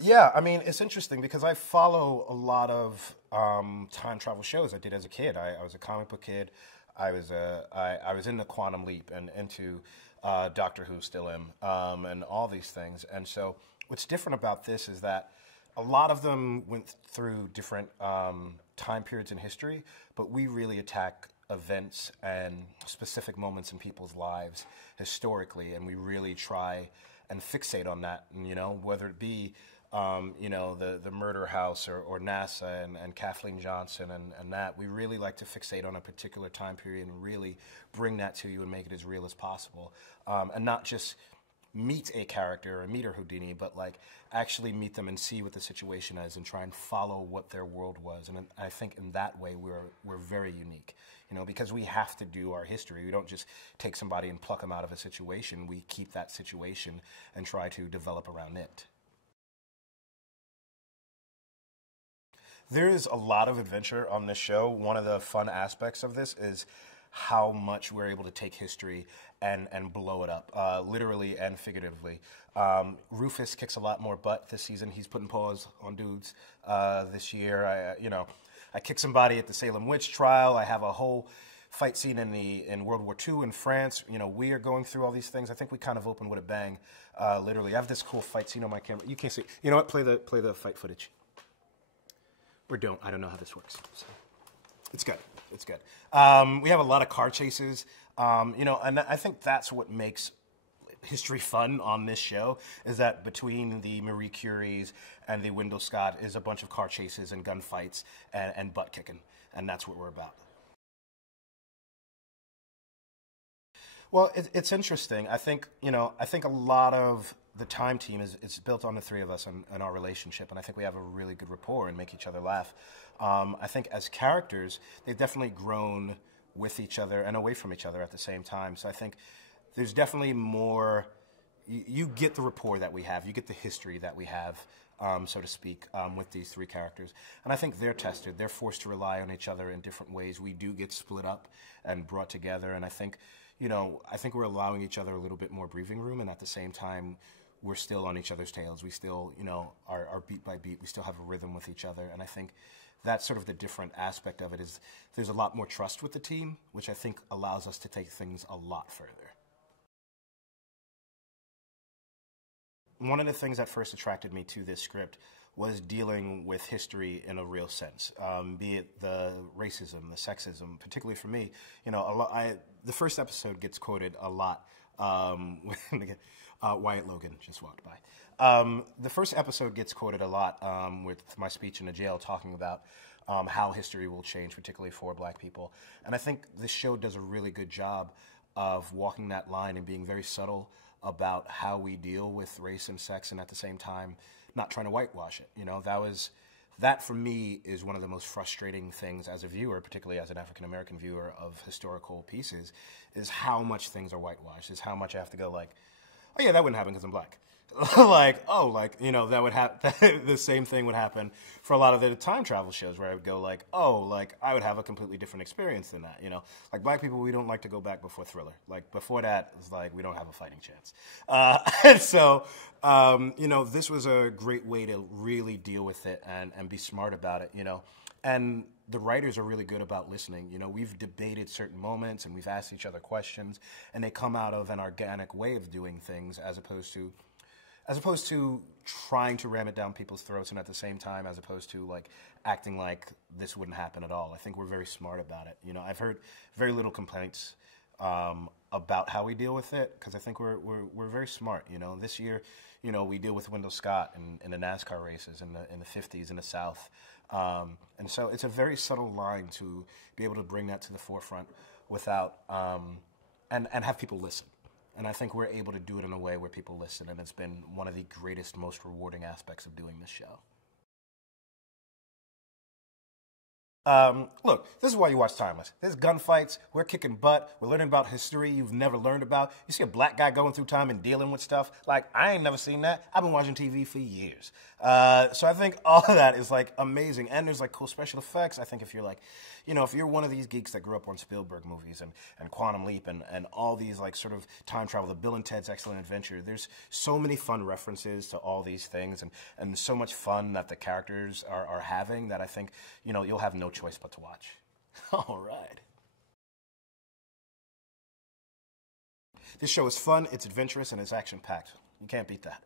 Yeah, I mean, it's interesting because I follow a lot of time travel shows I did as a kid. I was a comic book kid. I was into Quantum Leap and into Doctor Who, still am, and all these things. And so what's different about this is that a lot of them went through different time periods in history, but we really attack events and specific moments in people's lives historically, and we really try and fixate on that, and, whether it be the murder house or NASA and Kathleen Johnson and that. We really like to fixate on a particular time period and really bring that to you and make it as real as possible. And not just meet a character or meet a Houdini, but like actually meet them and see what the situation is and try and follow what their world was. And I think in that way we're very unique, because we have to do our history. We don't just take somebody and pluck them out of a situation. We keep that situation and try to develop around it. There is a lot of adventure on this show. One of the fun aspects of this is how much we're able to take history and blow it up, literally and figuratively. Rufus kicks a lot more butt this season. He's putting paws on dudes this year. I kicked somebody at the Salem witch trial. I have a whole fight scene in World War II in France. We are going through all these things. I think we kind of opened with a bang, literally. I have this cool fight scene on my camera. You can't see. You know what? Play the fight footage. Or don't. I don't know how this works. So. It's good. It's good. We have a lot of car chases, and I think that's what makes history fun on this show, is that between the Marie Curies and the Wendell Scott is a bunch of car chases and gunfights and butt kicking, and that's what we're about. Well, it's interesting. I think a lot of the time team is built on the three of us and our relationship, and I think we have a really good rapport and make each other laugh. I think as characters, they've definitely grown with each other and away from each other at the same time. So I think there's definitely more. You get the rapport that we have. You get the history that we have, so to speak, with these three characters. And I think they're tested. They're forced to rely on each other in different ways. We do get split up and brought together, and I think we're allowing each other a little bit more breathing room, and at the same time, we're still on each other's tails. We still, are beat by beat. We still have a rhythm with each other, and I think that's sort of the different aspect of it, is there's a lot more trust with the team, which I think allows us to take things a lot further. One of the things that first attracted me to this script was dealing with history in a real sense, be it the racism, the sexism. Particularly for me, the first episode gets quoted a lot. Wyatt Logan just walked by. The first episode gets quoted a lot with my speech in the jail, talking about how history will change, particularly for Black people. And I think this show does a really good job of walking that line and being very subtle about how we deal with race and sex, and at the same time not trying to whitewash it. That for me is one of the most frustrating things as a viewer, particularly as an African American viewer of historical pieces, is how much things are whitewashed, is how much I have to go like, oh yeah, that wouldn't happen because I'm Black. That would happen. The same thing would happen for a lot of the time travel shows, where I would go like, I would have a completely different experience than that. Like Black people, we don't like to go back before Thriller. Like before that, it's like we don't have a fighting chance. And so, this was a great way to really deal with it and be smart about it. And the writers are really good about listening. We've debated certain moments and we've asked each other questions, and they come out of an organic way of doing things, as opposed to trying to ram it down people's throats, and at the same time, as opposed to like acting like this wouldn't happen at all. I think we're very smart about it. I've heard very little complaints about how we deal with it, because I think we're very smart. This year, we deal with Wendell Scott in the NASCAR races in the 50s in the South. And so it's a very subtle line to be able to bring that to the forefront without, and have people listen. And I think we're able to do it in a way where people listen, and it's been one of the greatest, most rewarding aspects of doing this show. Look, this is why you watch Timeless. There's gunfights, we're kicking butt, we're learning about history you've never learned about. You see a Black guy going through time and dealing with stuff. Like, I ain't never seen that. I've been watching TV for years. So I think all of that is like amazing. And there's like cool special effects. I think if you're like, you know, if you're one of these geeks that grew up on Spielberg movies and Quantum Leap and all these like sort of time travel, the Bill and Ted's Excellent Adventure, there's so many fun references to all these things and so much fun that the characters are having that I think, you know, you'll have no choice but to watch. All right. This show is fun, it's adventurous, and it's action-packed. You can't beat that.